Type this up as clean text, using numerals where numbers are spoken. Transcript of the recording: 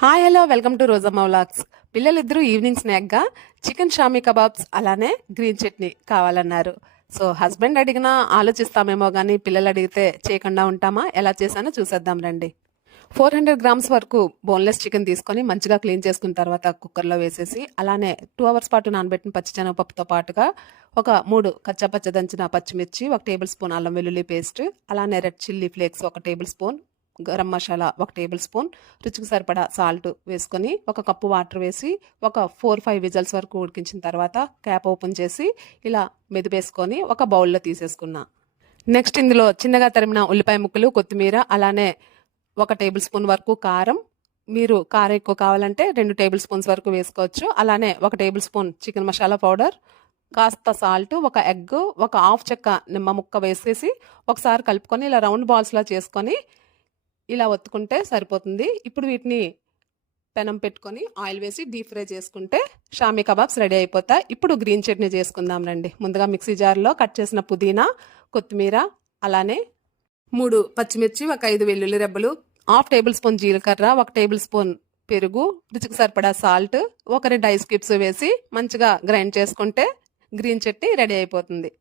Hi hello welcome to Rojamma vlogs. పిల్లలిద్దరూ evening స్నాక్గా chicken shami kebabs అలానే గ్రీన్ చట్నీ కావాలన్నారు. సో హస్బెండ్ అడిగినా ఆలోచిస్తామేమో కానీ పిల్లలు అడిగితే చేయకుండా ఉంటామా? ఎలా చేశానో చూసేద్దాం రండి. 400 గ్రామ్స్ వరకు బోన్లెస్ చికెన్ తీసుకొని మంచిగా క్లీన్ చేసుకున్న తర్వాత కుక్కర్లో వేసేసి అలానే 2 అవర్స్ పాటు నానబెట్టిన పచ్చిశనగపప్పుతో పాటుగా ఒక 3 కచ్చపచ్చ దంచిన పచ్చిమిర్చి, 1 టేబుల్ స్పూన్ అల్లం వెల్లుల్లి పేస్ట్, అలానే red chilli flakes 1 table spoon, garam masala 1 table spoon, రుచికి సరిపడా సాల్ట్ వేసుకొని 1 కప్పు వాటర్ వేసి ఒక 4-5 విజల్స్ వరకు ఉడికించిన తర్వాత క్యాప్ ఓపెన్ చేసి ఇలా మెదిపేసుకొని ఒక బౌల్లో తీసేసుకున్నా. నెక్స్ట్ ఇందులో చిన్నగా తరిమిన ఉల్లిపాయ ముక్కలు, కొత్తిమీర, అలానే 1 టేబుల్ స్పూన్ వరకు కారం. మీరు కారం ఎక్కువ కావాలంటే 2 టేబుల్ స్పూన్స్ వరకు వేసుకోవచ్చు. అలానే 1 table spoon chicken masala powder, కాస్త సాల్ట్, 1 ఎగ్, 1 హాఫ్ చెక్క నిమ్మ ముక్క వేసేసి ఒకసారి కలుపుకొని ఇలా రౌండ్ బాల్స్లా చేసుకొని ఇలా ఒత్తుకుంటే సరిపోతుంది. ఇప్పుడు వీటిని పెనం పెట్టుకొని ఆయిల్ వేసి డీప్ ఫ్రై చేసుకుంటే షామీ కబాబ్స్ రెడీ అయిపోతాయి. ఇప్పుడు గ్రీన్ చట్నీ చేసుకుందాం రండి. ముందుగా మిక్సీ జార్లో కట్ చేసిన పుదీనా, కొత్తిమీర, అలానే 3 పచ్చిమిర్చి, 1 5 వెల్లుల్లి రెబ్బలు, 1/2 టేబుల్ స్పూన్ జీలకర్ర, 1 టేబుల్ స్పూన్ పెరుగు, రుచికి సరిపడా సాల్ట్, 1 2 ఐస్ క్యూబ్స్ వేసి మంచిగా గ్రైండ్ చేసుకుంటే గ్రీన్ చట్నీ రెడీ అయిపోతుంది.